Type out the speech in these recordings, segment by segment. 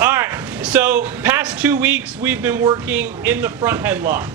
All right, so past 2 weeks we've been working in the front headlock.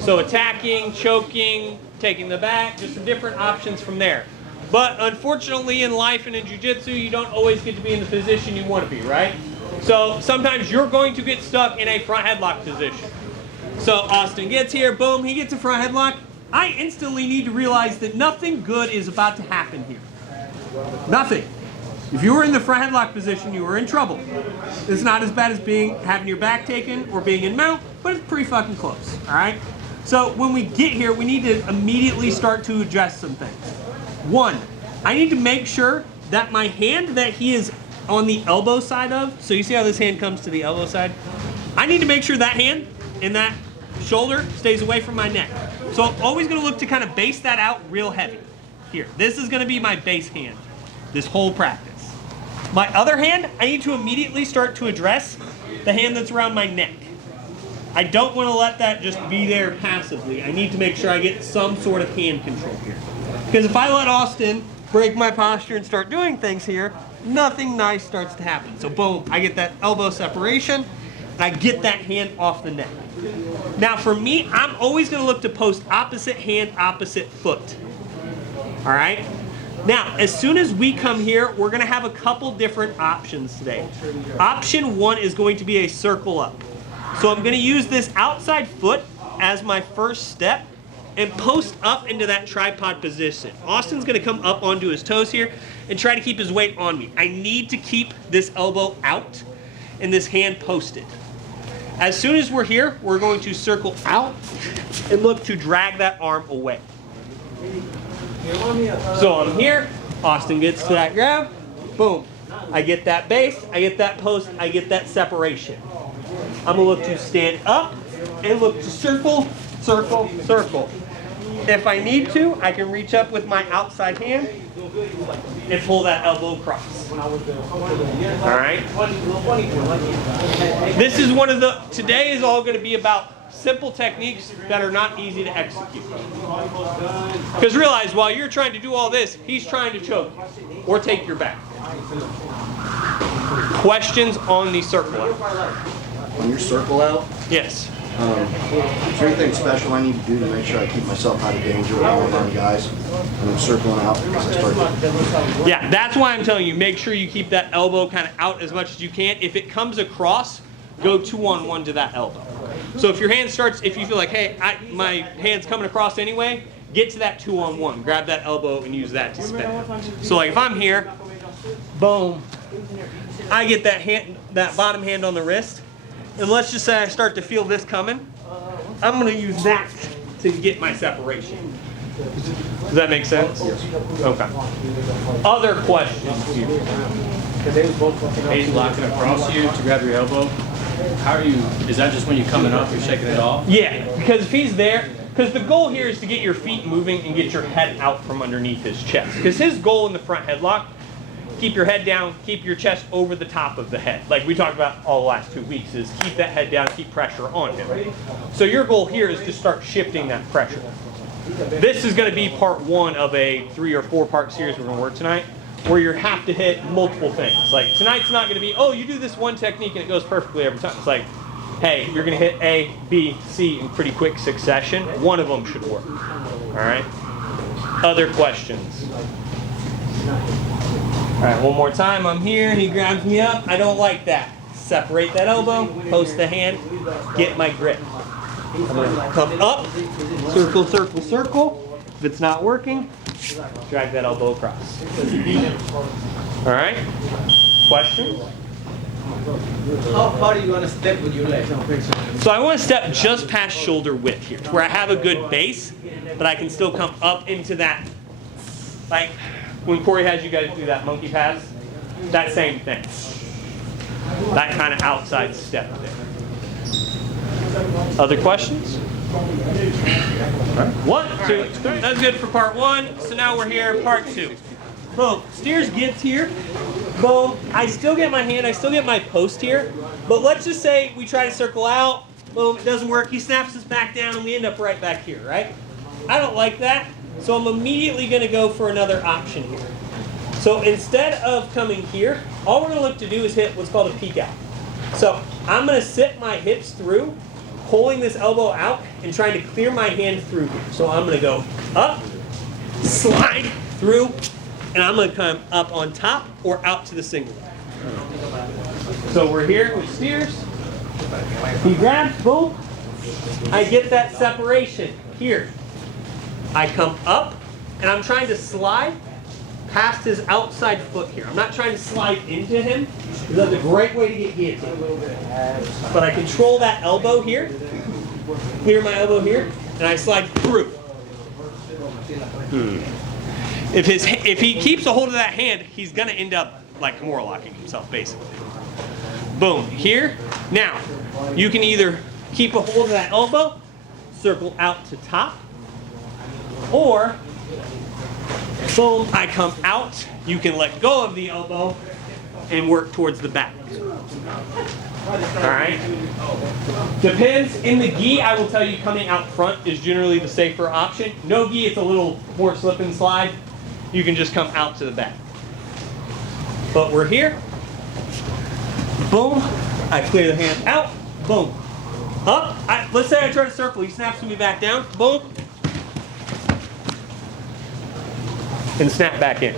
So attacking, choking, taking the back, just some different options from there. But unfortunately in life and in jiu-jitsu, you don't always get to be in the position you want to be, right? So sometimes you're going to get stuck in a front headlock position. So Austin gets here, boom, he gets a front headlock. I instantly need to realize that nothing good is about to happen here. Nothing. If you were in the front headlock position, you were in trouble. It's not as bad as having your back taken or being in mount, but it's pretty fucking close, all right? So when we get here, we need to immediately start to address some things. One, I need to make sure that my hand that he is on the elbow side of, so you see how this hand comes to the elbow side? I need to make sure that hand and that shoulder stays away from my neck. So I'm always gonna look to kind of base that out real heavy. Here, this is gonna be my base hand, this whole practice. My other hand, I need to immediately start to address the hand that's around my neck. I don't want to let that just be there passively. I need to make sure I get some sort of hand control here. Because if I let Austin break my posture and start doing things here, nothing nice starts to happen. So boom, I get that elbow separation, and I get that hand off the neck. Now for me, I'm always going to look to post opposite hand, opposite foot. All right? Now, as soon as we come here, we're going to have a couple different options today. Option one is going to be a circle up. So I'm going to use this outside foot as my first step and post up into that tripod position. Austin's going to come up onto his toes here and try to keep his weight on me. I need to keep this elbow out and this hand posted. As soon as we're here, we're going to circle out and look to drag that arm away. So I'm here, Austin gets to that grab, boom. I get that base, I get that post, I get that separation. I'm gonna look to stand up and look to circle, circle, circle. If I need to, I can reach up with my outside hand and pull that elbow across. All right? This is today is all gonna be about simple techniques that are not easy to execute. Because realize, while you're trying to do all this, he's trying to choke you or take your back. Questions on the circle out? On your circle out? Yes. Is there anything special I need to do to make sure I keep myself out of danger when I'm around guys and I'm circling out because I start? Yeah, that's why I'm telling you, make sure you keep that elbow kind of out as much as you can. If it comes across, go 2-on-1 to that elbow. So if your hand starts, if you feel like, hey, my hand's coming across anyway, get to that 2-on-1. Grab that elbow and use that to spin. So like if I'm here, boom, I get that hand, that bottom hand on the wrist, and let's just say I start to feel this coming, I'm going to use that to get my separation. Does that make sense? Yes. Okay. Other questions here? He's locking across you to grab your elbow. How are you, is that just when you're coming up, you're shaking it off? Yeah, because if he's there, because the goal here is to get your feet moving and get your head out from underneath his chest. Because his goal in the front headlock, keep your head down, keep your chest over the top of the head. Like we talked about all the last 2 weeks, is keep that head down, keep pressure on him. So your goal here is to start shifting that pressure. This is going to be part one of a 3 or 4 part series we're going to work tonight, where you have to hit multiple things. Like tonight's not going to be, oh, you do this one technique and it goes perfectly every time. It's like, hey, you're going to hit A, B, C in pretty quick succession. One of them should work. All right? Other questions? All right, one more time. I'm here. He grabs me up. I don't like that. Separate that elbow, post the hand, get my grip. I'm going to come up, circle, circle, circle. If it's not working, drag that elbow across. All right? Questions? How far are you going to step with your leg? So I want to step just past shoulder width here, where I have a good base, but I can still come up into that, like when Corey has you guys do that monkey pass, that same thing. That kind of outside step there. Other questions? All right. 1, 2, 3. That's good for part 1. So now we're here, part 2. Boom. Steers gets here. Boom. I still get my hand. I still get my post here. But let's just say we try to circle out. Boom. It doesn't work. He snaps us back down and we end up right back here, right? I don't like that. So I'm immediately going to go for another option here. So instead of coming here, all we're going to look to do is hit what's called a peek out. So I'm going to sit my hips through, pulling this elbow out and trying to clear my hand through here. So I'm going to go up, slide through, and I'm going to come up on top or out to the single leg. So we're here with Steers. He grabs, boom. I get that separation here. I come up, and I'm trying to slide past his outside foot here. I'm not trying to slide into him, because that's a great way to get guillotined. But I control that elbow here, clear my elbow here, and I slide through. If he keeps a hold of that hand, he's going to end up like Kimura locking himself, basically. Boom, here. Now, you can either keep a hold of that elbow, circle out to top, or boom, I come out. You can let go of the elbow and work towards the back. All right. Depends. In the gi, I will tell you coming out front is generally the safer option. No gi, it's a little more slip and slide. You can just come out to the back. But we're here. Boom. I clear the hand out. Boom. Up. Let's say I try to circle. He snaps me back down. Boom. And snap back in.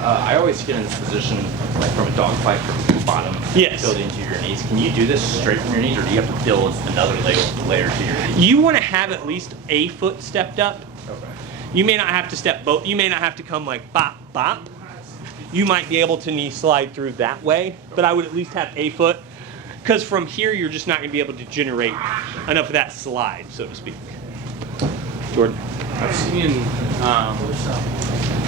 I always get in this position, like from a dog fight, from the bottom, Yes. build into your knees. Can you do this straight from your knees, or do you have to build another layer to your knees? You want to have at least a foot stepped up. Okay. You may not have to step both. You may not have to come like bop, bop. You might be able to knee slide through that way, but I would at least have a foot, because from here you're just not going to be able to generate enough of that slide, so to speak. Jordan. I've seen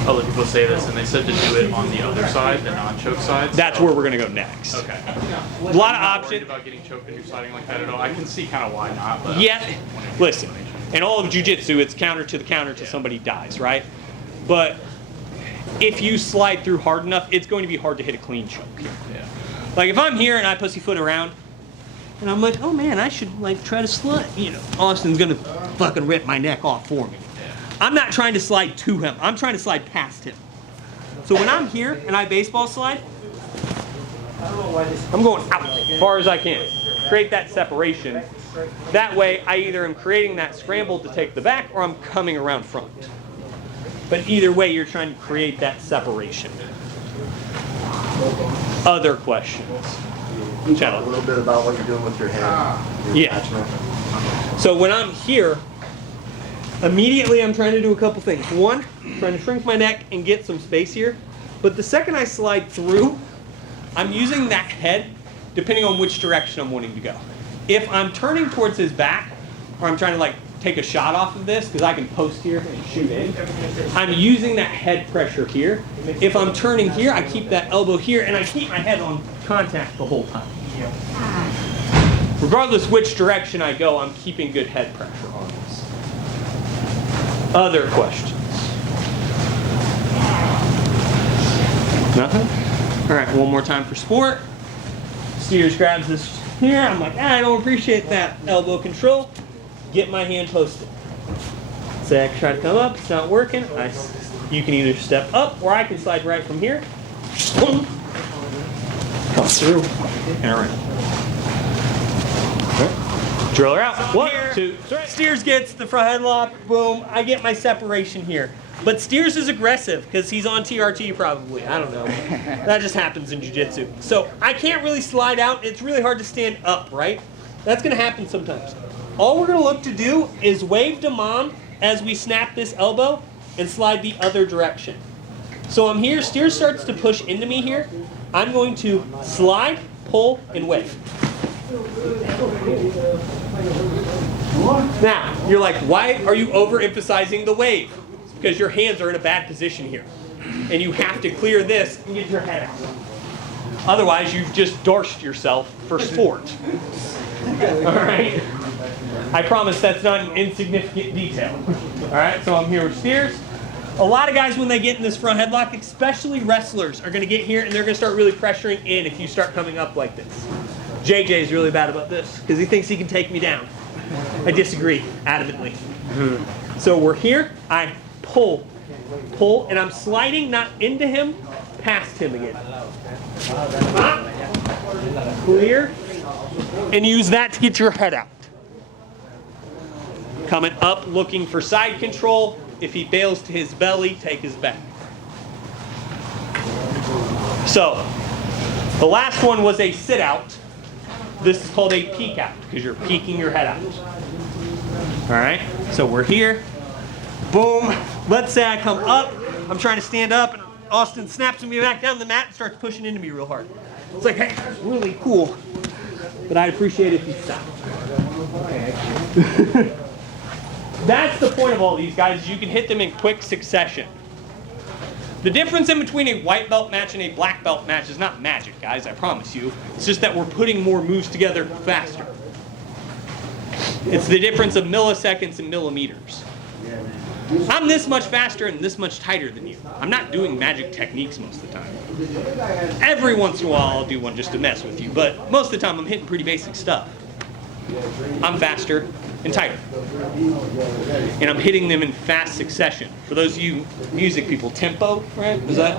other people say this, and they said to do it on the other side, the non-choke side. That's so- where we're going to go next. Okay. A lot of I'm not worried options. about getting choked when you're sliding like that at all. I can see kind of why not. But Yeah, listen, in all of jiu-jitsu, it's counter to the counter till somebody dies, right? But if you slide through hard enough, it's going to be hard to hit a clean choke here. Yeah. Like if I'm here and I pussyfoot around, and I'm like, oh man, I should like try to slide. You know, Austin's gonna fucking rip my neck off for me. I'm not trying to slide to him. I'm trying to slide past him. So when I'm here and I baseball slide, I'm going out as far as I can. Create that separation. That way, I either am creating that scramble to take the back, or I'm coming around front. But either way, you're trying to create that separation. Other questions? Can you talk a little bit about what you're doing with your head? Your Yeah. attachment? So when I'm here, immediately I'm trying to do a couple things. One, trying to shrink my neck and get some space here. But the second I slide through, I'm using that head depending on which direction I'm wanting to go. If I'm turning towards his back, or I'm trying to like take a shot off of this, because I can post here and shoot in, I'm using that head pressure here. If I'm turning here, I keep that elbow here, and I keep my head on contact the whole time. Regardless which direction I go, I'm keeping good head pressure on this. Other questions? Nothing? All right, one more time for sport. Steers grabs this here. I'm like, I don't appreciate that elbow control. Get my hand posted. Say I try to come up, it's not working. You can either step up, or I can slide right from here. Boom. Come through and around. Drill her out. 1, 2, 3. Steers gets the front headlock. Boom. I get my separation here. But Steers is aggressive because he's on TRT probably. I don't know. That just happens in jiu-jitsu. So I can't really slide out. It's really hard to stand up, right? That's going to happen sometimes. All we're going to look to do is wave to mom as we snap this elbow and slide the other direction. So I'm here. Steers starts to push into me here. I'm going to slide, pull, and wave. Now, you're like, why are you overemphasizing the wave? Because your hands are in a bad position here. And you have to clear this and get your head out. Otherwise, you've just dorsed yourself for sport. All right? I promise that's not an insignificant detail. All right, so I'm here with Steers. A lot of guys, when they get in this front headlock, especially wrestlers, are going to get here and they're going to start really pressuring in if you start coming up like this. JJ is really bad about this because he thinks he can take me down. I disagree adamantly. So we're here. I pull, and I'm sliding not into him, past him again. clear, and use that to get your head out. Coming up, looking for side control. If he bails to his belly, take his back. So, the last one was a sit out. This is called a peek out because you're peeking your head out. All right, so we're here. Boom. Let's say I come up. I'm trying to stand up, and Austin snaps me back down the mat and starts pushing into me real hard. It's like, hey, that's really cool, but I'd appreciate it if you stop. That's the point of all these guys, is you can hit them in quick succession. The difference in between a white belt match and a black belt match is not magic, guys, I promise you. It's just that we're putting more moves together faster. It's the difference of milliseconds and millimeters. I'm this much faster and this much tighter than you. I'm not doing magic techniques most of the time. Every once in a while I'll do one just to mess with you, but most of the time I'm hitting pretty basic stuff. I'm faster and tighter. And I'm hitting them in fast succession. For those of you music people, tempo, right? Is that?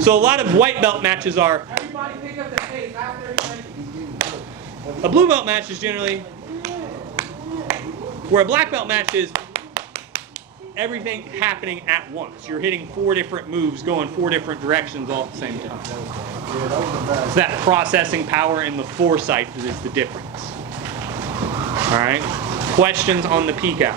So a lot of white belt matches are, a blue belt match is generally, where a black belt match is everything happening at once. You're hitting 4 different moves going 4 different directions all at the same time. It's that processing power and the foresight that is the difference. All right, questions on the peek out?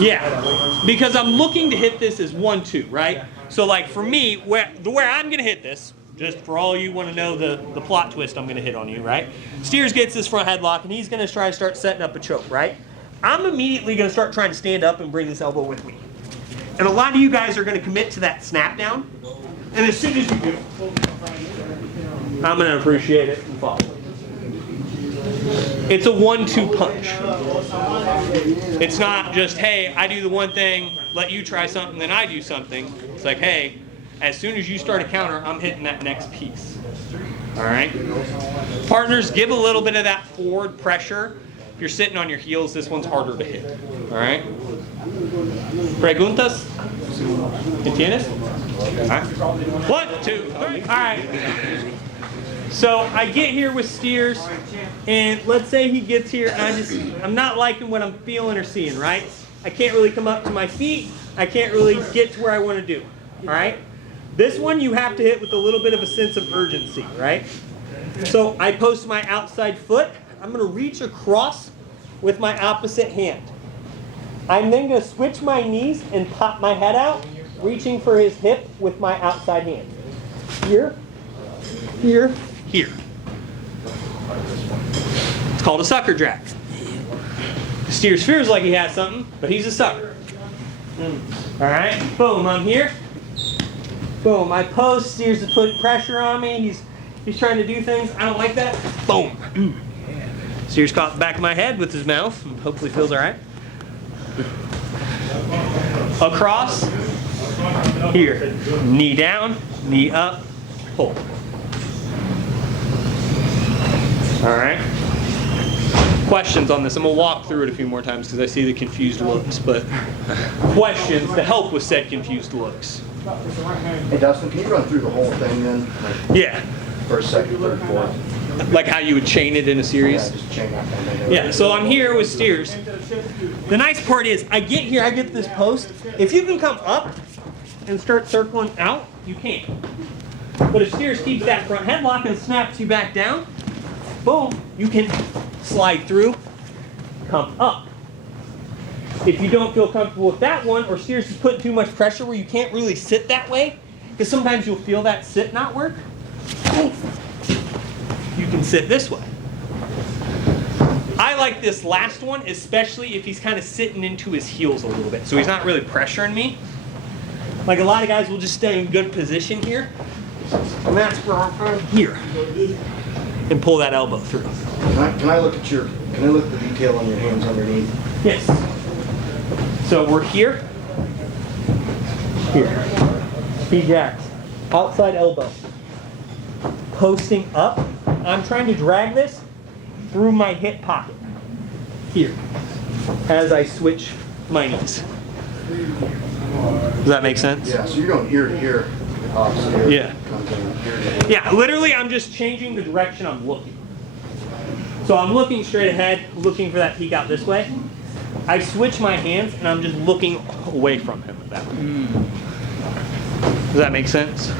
Yeah, because I'm looking to hit this as 1-2, right? So like for me, where I'm gonna hit this, just for all you want to know the plot twist I'm gonna hit on you, right? Steers gets this front headlock and he's gonna try to start setting up a choke, right? I'm immediately gonna start trying to stand up and bring this elbow with me. And a lot of you guys are gonna commit to that snap down. And as soon as you do, I'm going to appreciate it and follow. It's a 1-2 punch. It's not just, hey, I do the one thing, let you try something, then I do something. It's like, hey, as soon as you start a counter, I'm hitting that next piece. All right? Partners, give a little bit of that forward pressure. If you're sitting on your heels, this one's harder to hit. All right? Preguntas? ¿Entiendes? All right. 1, 2, 3. All right. So I get here with Steers, and let's say he gets here, and I'm not liking what I'm feeling or seeing, right? I can't really come up to my feet. I can't really get to where I want to do. All right. This one you have to hit with a little bit of a sense of urgency, right? So I post my outside foot. I'm going to reach across with my opposite hand. I'm then going to switch my knees and pop my head out, reaching for his hip with my outside hand. Here, here, here. It's called a sucker drag. Steers feels like he has something, but he's a sucker. All right, boom, I'm here. Boom, I post. Steers is putting pressure on me. He's trying to do things. I don't like that. Boom. Steers caught the back of my head with his mouth. Hopefully feels all right. Across. Here. Knee down, knee up, pull. All right. Questions on this? I'm going to walk through it a few more times because I see the confused looks, but questions to help with said confused looks. Hey Dustin, can you run through the whole thing then? Yeah. First, second, third, fourth. Like how you would chain it in a series? Yeah, just chain that one. Yeah, so I'm here with Steers. The nice part is I get here, I get this post. If you can come up and start circling out, you can. But if Steers keeps that front headlock and snaps you back down, boom, you can slide through, come up. If you don't feel comfortable with that one, or Steers is putting too much pressure where you can't really sit that way, because sometimes you'll feel that sit not work, you can sit this way. I like this last one, especially if he's kind of sitting into his heels a little bit, so he's not really pressuring me. Like a lot of guys will just stay in good position here, and that's where I'm here, and pull that elbow through. Can I look at the detail on your hands underneath? Yes. So we're here. He jacks. Outside elbow. Posting up. I'm trying to drag this through my hip pocket. Here. As I switch my knees. Does that make sense? Yeah, so you're going ear to ear. Opposite ear. Yeah. Comes in ear to ear. Yeah, literally I'm just changing the direction I'm looking. So I'm looking straight ahead, looking for that peek out this way. I switch my hands and I'm just looking away from him that way. Does that make sense?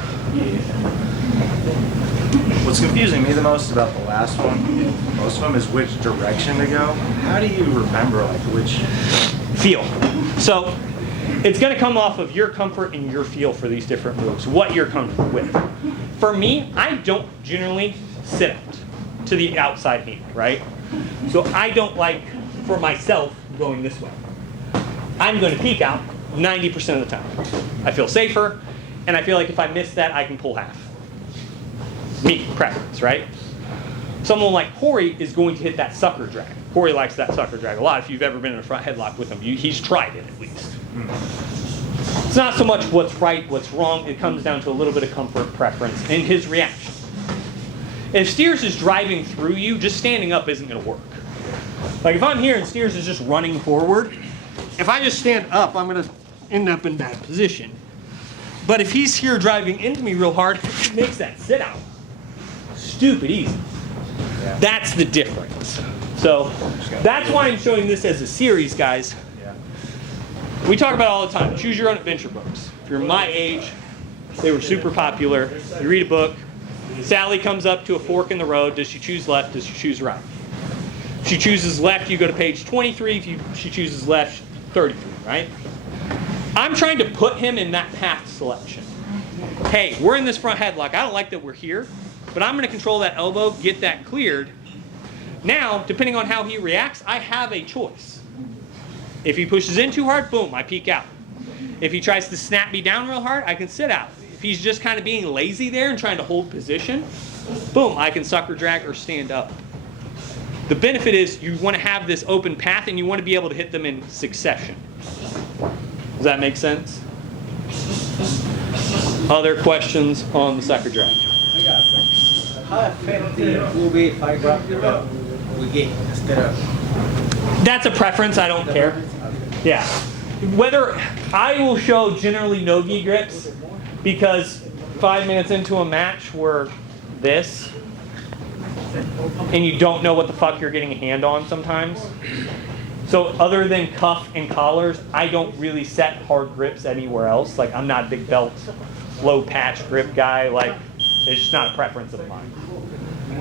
What's confusing me the most about the last one, most of them, is which direction to go. How do you remember like which? Feel. So it's going to come off of your comfort and your feel for these different moves, what you're comfortable with. For me, I don't generally sit out to the outside hand, right? So I don't like, for myself, going this way. I'm going to peek out 90% of the time. I feel safer, and I feel like if I miss that, I can pull half. Me, preference, right? Someone like Corey is going to hit that sucker drag. Corey likes that sucker drag a lot. If you've ever been in a front headlock with him, he's tried it at least. It's not so much what's right, what's wrong. It comes down to a little bit of comfort, preference, and his reaction. If Steers is driving through you, just standing up isn't going to work. Like if I'm here and Steers is just running forward, if I just stand up, I'm going to end up in bad position. But if he's here driving into me real hard, he makes that sit out stupid easy. Yeah. That's the difference. So that's why I'm showing this as a series, guys. Yeah. We talk about it all the time. Choose your own adventure books. If you're my age, they were super popular. You read a book. Sally comes up to a fork in the road. Does she choose left? Does she choose right? If she chooses left, you go to page 23. If she chooses left, 33, right? I'm trying to put him in that path selection. Hey, we're in this front headlock. I don't like that we're here, but I'm going to control that elbow, get that cleared. Now, depending on how he reacts, I have a choice. If he pushes in too hard, boom, I peek out. If he tries to snap me down real hard, I can sit out. If he's just kind of being lazy there and trying to hold position, boom, I can sucker drag or stand up. The benefit is you want to have this open path and you want to be able to hit them in succession. Does that make sense? Other questions on the sucker drag? I got a question. How effective will be if I grab the belt again instead of? That's a preference. I don't care. Yeah. Whether I will show generally no-gi grips because 5 minutes into a match we're this and you don't know what the fuck you're getting a hand on sometimes. So other than cuff and collars, I don't really set hard grips anywhere else. Like I'm not a big belt, low patch grip guy. Like it's just not a preference of mine.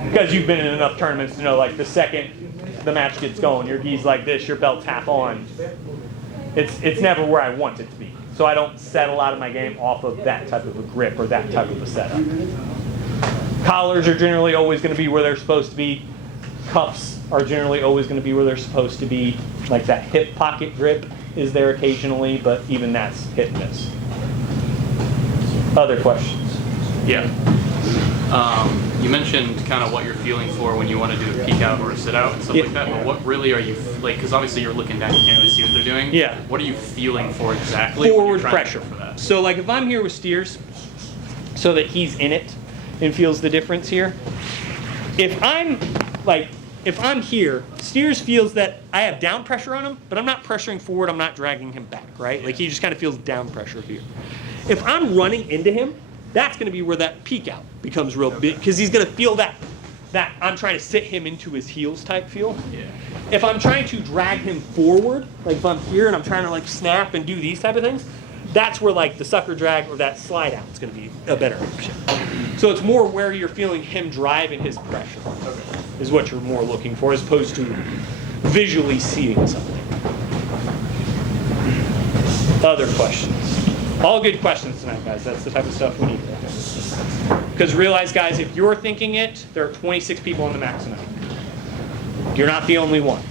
Because you've been in enough tournaments to know like the second the match gets going, your gi's like this, your belt's half on. It's never where I want it to be. So I don't set a lot of my game off of that type of a grip or that type of a setup. Collars are generally always going to be where they're supposed to be. Cuffs are generally always going to be where they're supposed to be. Like that hip pocket grip is there occasionally, but even that's hit and miss. Other questions? Yeah. You mentioned kind of what you're feeling for when you want to do a peek out or a sit out and stuff like that, but what really are you, like, because obviously you're looking down, you can't really see what they're doing. Yeah. What are you feeling for exactly? Forward when you're pressure. for that? So like if I'm here with Steers, so that he's in it and feels the difference here. If I'm here, Steers feels that I have down pressure on him, but I'm not pressuring forward, I'm not dragging him back, right? Like he just kind of feels down pressure here. If I'm running into him, that's going to be where that peek out becomes real big, because he's going to feel that I'm trying to sit him into his heels type feel. Yeah. If I'm trying to drag him forward, like if I'm here and I'm trying to like snap and do these type of things, that's where like the sucker drag or that slide out is going to be a better option. So it's more where you're feeling him drive and his pressure is what you're more looking for, as opposed to visually seeing something. Other questions? All good questions tonight, guys. That's the type of stuff we need. Because realize, guys, if you're thinking it, there are 26 people on the mat tonight. You're not the only one.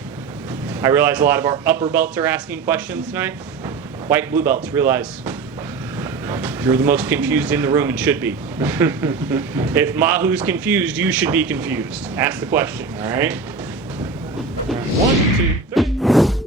I realize a lot of our upper belts are asking questions tonight. White and blue belts, realize you're the most confused in the room and should be. If Mahu's confused, you should be confused. Ask the question, all right? 1, 2, 3.